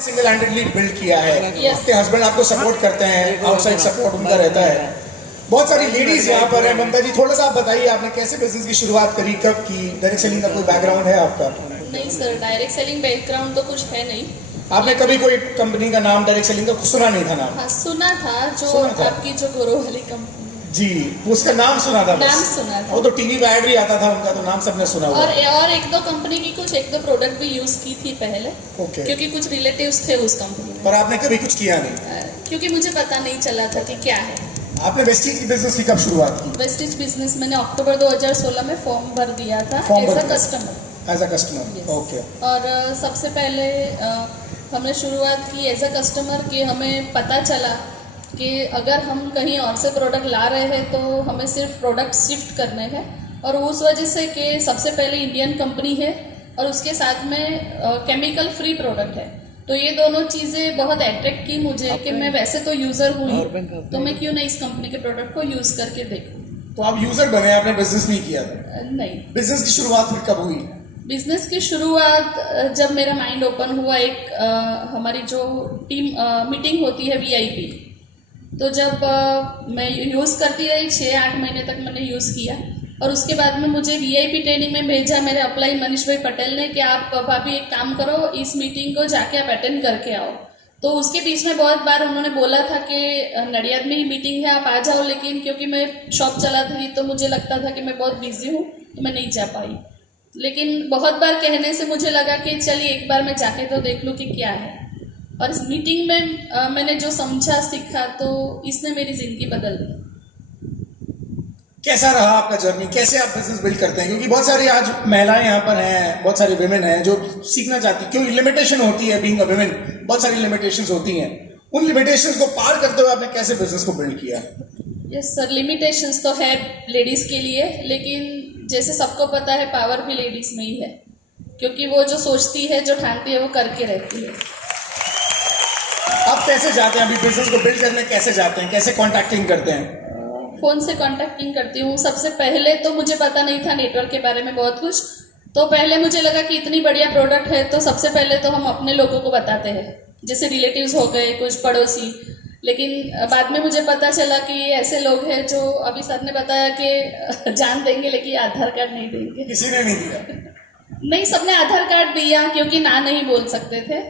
Single handedly build किया है। Yes. आपके हस्बैंड आपको सपोर्ट करते हैं, आउटसाइड सपोर्ट उनका रहता है। बहुत सारी लेडीज यहाँ पर हैं। ममता जी, थोड़ा सा आप बताइए, आपने कैसे बिजनेस की शुरुआत करी, कब की? डायरेक्ट सेलिंग का कोई बैकग्राउंड है आपका? नहीं सर, डायरेक्ट सेलिंग बैकग्राउंड तो कुछ है नहीं। आपने कभी कोई कंपनी का नाम डायरेक्ट सेलिंग का सुना नहीं था नाम? हाँ सुना था, जो सुना था। आपकी जो गुरु वाली कंपनी, जी, उसका नाम सुना था बस। नाम सुना था। वो तो टीवी पे ऐड भी आता था उनका, तो नाम सबने सुना हुआ। और एक दो कंपनी की कुछ एक दो प्रोडक्ट भी यूज की थी पहले, ओके। क्योंकि कुछ रिलेटिव्स थे उस कंपनी में। पर आपने कभी कुछ किया नहीं? क्योंकि मुझे पता नहीं चला था कि क्या है। आपने वेस्टीज की बिजनेस की कब शुरुआत की? वेस्टिज बिजनेस मैंने अक्टूबर 2016 में फॉर्म भर दिया था फॉर्म एज भर अ दिया। Customer. As a customer, okay. और सबसे पहले हमने शुरुआत की एज अ कस्टमर कि हमें पता चला कि अगर हम कहीं और से प्रोडक्ट ला रहे हैं तो हमें सिर्फ प्रोडक्ट शिफ्ट करने हैं, और उस वजह से कि सबसे पहले इंडियन कंपनी है और उसके साथ में केमिकल फ्री प्रोडक्ट है, तो ये दोनों चीज़ें बहुत अट्रैक्ट की मुझे कि मैं वैसे तो यूज़र हूँ ही, तो मैं क्यों नहीं इस कंपनी के प्रोडक्ट को यूज़ करके देखूँ। तो आप यूजर बने, आपने बिजनेस नहीं किया था? नहीं, बिजनेस की शुरुआत फिर कब हुई? बिजनेस की शुरुआत जब मेरा माइंड ओपन हुआ, एक हमारी जो टीम मीटिंग होती है VIP, तो जब मैं यूज़ करती रही 6-8 महीने तक मैंने यूज़ किया, और उसके बाद में मुझे VIP ट्रेनिंग में भेजा मेरे अपलाइन मनीष भाई पटेल ने कि आप भाभी एक काम करो, इस मीटिंग को जाके आप अटेंड करके आओ। तो उसके बीच में बहुत बार उन्होंने बोला था कि नडियाद में ही मीटिंग है, आप आ जाओ, लेकिन क्योंकि मैं शॉप चलाती थी तो मुझे लगता था कि मैं बहुत बिजी हूँ, तो मैं नहीं जा पाई। लेकिन बहुत बार कहने से मुझे लगा कि चलिए एक बार मैं जाके तो देख लूँ कि क्या है, और इस मीटिंग में मैंने जो समझा सीखा तो इसने मेरी ज़िंदगी बदल दी। कैसा रहा आपका जर्नी, कैसे आप बिजनेस बिल्ड करते हैं? क्योंकि बहुत सारी आज महिलाएं यहाँ पर हैं, बहुत सारी विमेन हैं जो सीखना चाहती हैं, क्योंकि लिमिटेशन होती है बीइंग अ विमेन, बहुत सारी लिमिटेशंस होती हैं। उन लिमिटेशंस को पार करते हुए आपने कैसे बिजनेस को बिल्ड किया? यस सर, लिमिटेशंस तो है लेडीज़ के लिए, लेकिन जैसे सबको पता है पावर भी लेडीज़ में ही है, क्योंकि वो जो सोचती है, जो ठानती है, वो करके रहती है। आप कैसे जाते हैं अभी बिजनेस को बिल्ड करने, कैसे जाते हैं, कैसे कॉन्टैक्टिंग करते हैं? फ़ोन से कॉन्टैक्टिंग करती हूँ। सबसे पहले तो मुझे पता नहीं था नेटवर्क के बारे में बहुत कुछ, तो पहले मुझे लगा कि इतनी बढ़िया प्रोडक्ट है तो सबसे पहले तो हम अपने लोगों को बताते हैं, जैसे रिलेटिव्स हो गए, कुछ पड़ोसी। लेकिन बाद में मुझे पता चला कि ये ऐसे लोग हैं जो अभी सर ने बताया कि जान देंगे लेकिन आधार कार्ड नहीं देंगे। किसी ने नहीं दिया? नहीं, सबने आधार कार्ड दिया क्योंकि ना नहीं बोल सकते थे,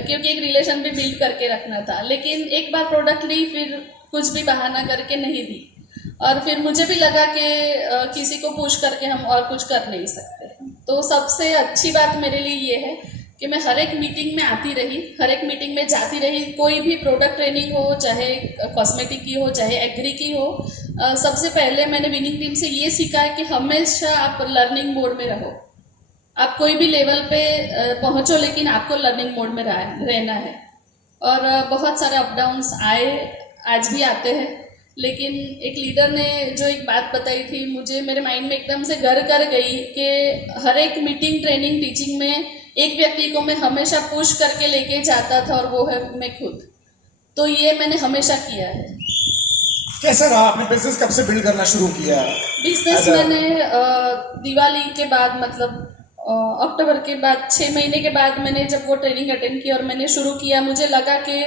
क्योंकि एक रिलेशन भी बिल्ड करके रखना था। लेकिन एक बार प्रोडक्ट ली, फिर कुछ भी बहाना करके नहीं दी, और फिर मुझे भी लगा कि किसी को पुश करके हम और कुछ कर नहीं सकते। तो सबसे अच्छी बात मेरे लिए ये है कि मैं हर एक मीटिंग में आती रही, हर एक मीटिंग में जाती रही, कोई भी प्रोडक्ट ट्रेनिंग हो, चाहे कॉस्मेटिक की हो, चाहे एग्री की हो। सबसे पहले मैंने विनिंग टीम से ये सीखा है कि हमेशा आप लर्निंग मोड में रहो। आप कोई भी लेवल पे पहुंचो, लेकिन आपको लर्निंग मोड में रहना है। और बहुत सारे अप डाउन्स आए, आज भी आते हैं, लेकिन एक लीडर ने जो एक बात बताई थी, मुझे मेरे माइंड में एकदम से घर कर गई कि हर एक मीटिंग, ट्रेनिंग, टीचिंग में एक व्यक्ति को मैं हमेशा पुश करके लेके जाता था, और वो है मैं खुद। तो ये मैंने हमेशा किया है। कैसा रहा? आपने बिजनेस कब से बिल्ड करना शुरू किया? बिजनेस मैंने दिवाली के बाद, मतलब अक्टूबर के बाद, 6 महीने के बाद मैंने जब वो ट्रेनिंग अटेंड की और मैंने शुरू किया, मुझे लगा कि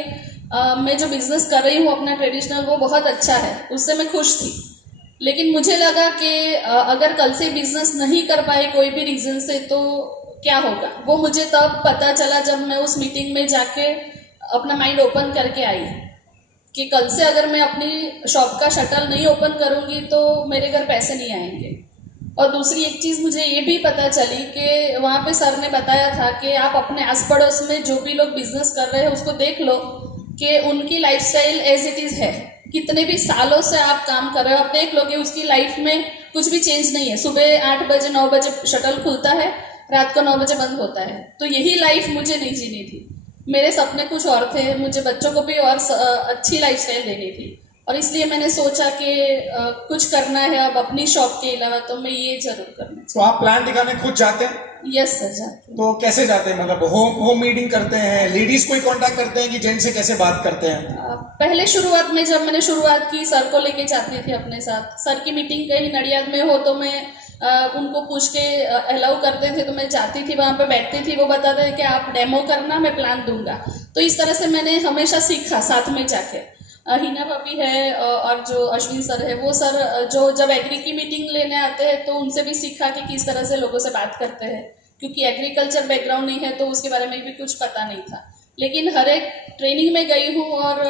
मैं जो बिज़नेस कर रही हूँ अपना ट्रेडिशनल, वो बहुत अच्छा है, उससे मैं खुश थी। लेकिन मुझे लगा कि अगर कल से बिज़नेस नहीं कर पाए कोई भी रीज़न से, तो क्या होगा। वो मुझे तब पता चला जब मैं उस मीटिंग में जाके अपना माइंड ओपन करके आई कि कल से अगर मैं अपनी शॉप का शटल नहीं ओपन करूँगी तो मेरे घर पैसे नहीं आएंगे। और दूसरी एक चीज़ मुझे ये भी पता चली कि वहाँ पे सर ने बताया था कि आप अपने आस पड़ोस में जो भी लोग बिजनेस कर रहे हैं उसको देख लो कि उनकी लाइफस्टाइल एज इट इज़ है। कितने भी सालों से आप काम कर रहे हो, आप देख लो कि उसकी लाइफ में कुछ भी चेंज नहीं है। सुबह 8 बजे 9 बजे शटल खुलता है, रात को 9 बजे बंद होता है। तो यही लाइफ मुझे नहीं जीनी थी। मेरे सपने कुछ और थे, मुझे बच्चों को भी और अच्छी लाइफस्टाइल देनी थी, और इसलिए मैंने सोचा कि कुछ करना है अब अपनी शॉप के अलावा, तो मैं ये जरूर करना। तो आप प्लान दिखाने खुद जाते हैं? यस सर, जाते हैं। तो कैसे जाते हैं? मतलब होम मीटिंग करते हैं, लेडीज को ही कांटेक्ट करते हैं कि जेंट्स से कैसे बात करते हैं? पहले शुरुआत में जब मैंने शुरुआत की, सर को लेके जाती थी अपने साथ। सर की मीटिंग कहीं नडियाद में हो तो मैं उनको पूछ के अलाउ करते थे, तो मैं जाती थी, वहाँ पे बैठती थी, वो बताते थे कि आप डेमो करना, मैं प्लान दूंगा। तो इस तरह से मैंने हमेशा सीखा साथ में जाके। हिना भाभी है और जो अश्विन सर है, वो सर जो जब एग्री की मीटिंग लेने आते हैं तो उनसे भी सीखा कि किस तरह से लोगों से बात करते हैं, क्योंकि एग्रीकल्चर बैकग्राउंड नहीं है तो उसके बारे में भी कुछ पता नहीं था। लेकिन हर एक ट्रेनिंग में गई हूँ और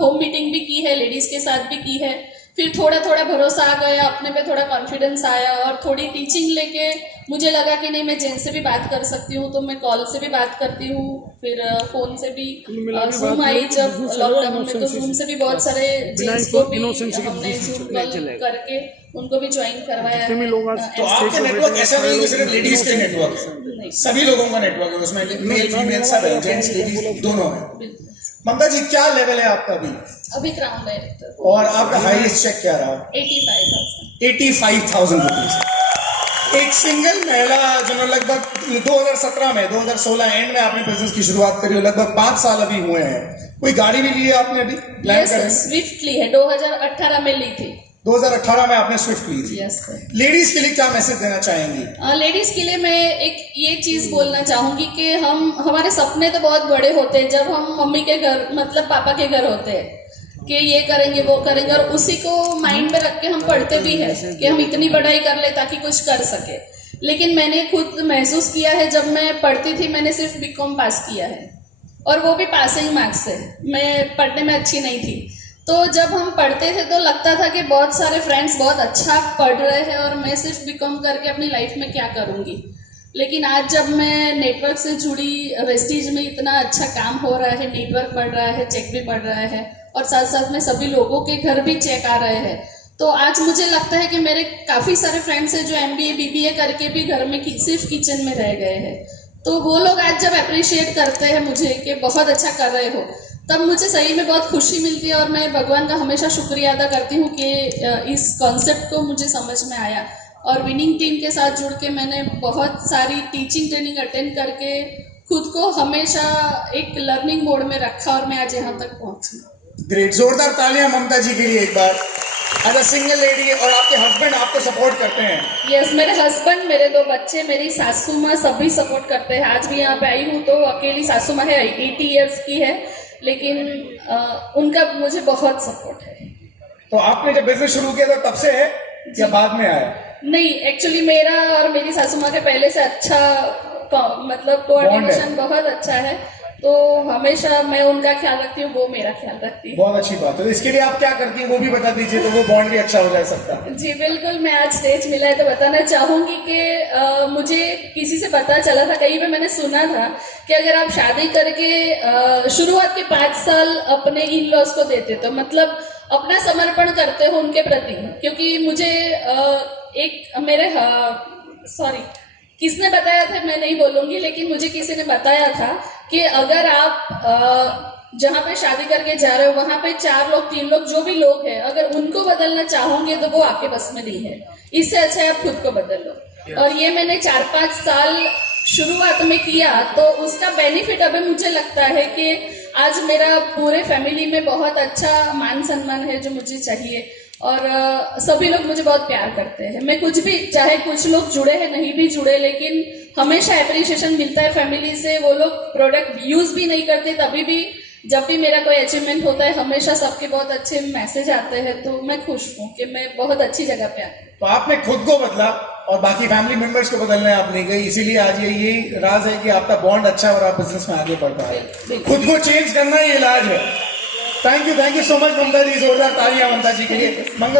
होम मीटिंग भी की है, लेडीज़ के साथ भी की है। फिर थोड़ा थोड़ा भरोसा आ गया, अपने पे थोड़ा कॉन्फिडेंस आया और थोड़ी टीचिंग लेके मुझे लगा कि नहीं, मैं जेंट्स से भी बात कर सकती हूँ, तो मैं कॉल से भी बात करती हूँ। फिर फ़ोन से भी जूम आई जब लॉकडाउन में, तो जूम से भी बहुत सारे जेंट्स को भी हमने जूम कॉल करके उनको भी ज्वाइन करवाया है। तो आपका नेटवर्क ऐसा नहीं कि सिर्फ लेडीज के नेटवर्क, सभी लोगों का नेटवर्क है उसमें, मेल फीमेल सब है, जेंट्स लेडीज दोनों है। ममता जी, क्या लेवल है आपका अभी क्राउन डायरेक्टर। और आपका हाईएस्ट चेक क्या रहा? 85,000 रुपीज। एक सिंगल महिला जो लगभग 2017 में 2016 एंड में आपने बिजनेस की शुरुआत करी हो, लगभग 5 साल अभी हुए हैं। कोई गाड़ी भी ली है आपने अभी? स्विफ्ट ली है, 2018 में ली थी। 2018 में आपने स्विफ्ट ली थी। Yes sir. लेडीज के लिए क्या मैसेज देना चाहेंगी? लेडीज के लिए मैं एक ये चीज बोलना चाहूंगी कि हमारे सपने तो बहुत बड़े होते हैं जब हम मम्मी के घर, मतलब पापा के घर होते हैं कि ये करेंगे वो करेंगे, और उसी को माइंड में रख के हम पढ़ते भी हैं कि हम इतनी पढ़ाई कर ले ताकि कुछ कर सके। लेकिन मैंने खुद महसूस किया है, जब मैं पढ़ती थी मैंने सिर्फ बीकॉम पास किया है, और वो भी पासिंग मार्क्स से, मैं पढ़ने में अच्छी नहीं थी। तो जब हम पढ़ते थे तो लगता था कि बहुत सारे फ्रेंड्स बहुत अच्छा पढ़ रहे हैं और मैं सिर्फ बीकॉम करके अपनी लाइफ में क्या करूँगी। लेकिन आज जब मैं नेटवर्क से जुड़ी, वेस्टीज में इतना अच्छा काम हो रहा है, नेटवर्क बढ़ रहा है, चेक भी बढ़ रहा है, और साथ साथ में सभी लोगों के घर भी चेक आ रहे हैं, तो आज मुझे लगता है कि मेरे काफ़ी सारे फ्रेंड्स हैं जो MBA BBA करके भी घर में सिर्फ किचन में रह गए हैं। तो वो लोग आज जब अप्रिशिएट करते हैं मुझे कि बहुत अच्छा कर रहे हो, तब मुझे सही में बहुत खुशी मिलती है। और मैं भगवान का हमेशा शुक्रिया अदा करती हूँ कि इस कॉन्सेप्ट को मुझे समझ में आया, और विनिंग टीम के साथ जुड़ के मैंने बहुत सारी टीचिंग ट्रेनिंग अटेंड करके खुद को हमेशा एक लर्निंग मोड में रखा, और मैं आज यहाँ तक पहुँची। ग्रेट, जोरदार तालियां ममता जी के लिए एक बार। एज अ सिंगल लेडी, और आपके हस्बैंड आपको सपोर्ट करते हैं? यस, मेरे हस्बैंड, मेरे 2 बच्चे, मेरी सासू माँ सभी सपोर्ट करते हैं। आज भी यहाँ पे आई हूँ तो अकेली सासू माँ है, 80 ईयर्स की है, लेकिन उनका मुझे बहुत सपोर्ट है। तो आपने जब बिजनेस शुरू किया था तब से है या बाद में आया? नहीं, एक्चुअली मेरा और मेरी सासू माँ के पहले से अच्छा मतलब कोऑर्डिनेशन बहुत अच्छा है, तो हमेशा मैं उनका ख्याल रखती हूँ, वो मेरा ख्याल रखती है। बहुत अच्छी बात है। तो इसके लिए आप क्या करती हैं वो भी बता दीजिए, तो वो बॉन्ड भी अच्छा हो जा सकता है। जी बिल्कुल, मैं आज स्टेज मिला है तो बताना चाहूंगी कि मुझे किसी से पता चला था, कहीं पे मैंने सुना था कि अगर आप शादी करके शुरुआत के 5 साल अपने इन लॉज को देते तो मतलब अपना समर्पण करते हो उनके प्रति, क्योंकि मुझे एक मेरे किसने बताया था मैं नहीं बोलूंगी, लेकिन मुझे किसी ने बताया था कि अगर आप जहाँ पे शादी करके जा रहे हो वहां पे 4 लोग 3 लोग जो भी लोग हैं, अगर उनको बदलना चाहोगे तो वो आपके बस में नहीं है, इससे अच्छा है आप खुद को बदल लो। और ये मैंने 4-5 साल शुरुआत में किया, तो उसका बेनिफिट अभी मुझे लगता है कि आज मेरा पूरे फैमिली में बहुत अच्छा मान सम्मान है जो मुझे चाहिए, और सभी लोग मुझे बहुत प्यार करते हैं। मैं कुछ भी, चाहे कुछ लोग जुड़े हैं नहीं भी जुड़े, लेकिन हमेशा अप्रिशिएशन मिलता है फैमिली से। वो लोग प्रोडक्ट यूज भी नहीं करते, तभी भी जब भी मेरा कोई अचीवमेंट होता है हमेशा सबके बहुत अच्छे मैसेज आते हैं, तो मैं खुश हूँ कि मैं बहुत अच्छी जगह पे आई। तो आपने खुद को बदला और बाकी फैमिली मेंबर्स को बदलने आप नहीं गई, इसीलिए आज यही राज है कि आपका बॉन्ड अच्छा है और आप बिजनेस में आगे बढ़ पा रहे हैं। खुद को चेंज करना ही इलाज है। थैंक यू सो मच ममता जी, जोरदार तालियां ममता जी के लिए।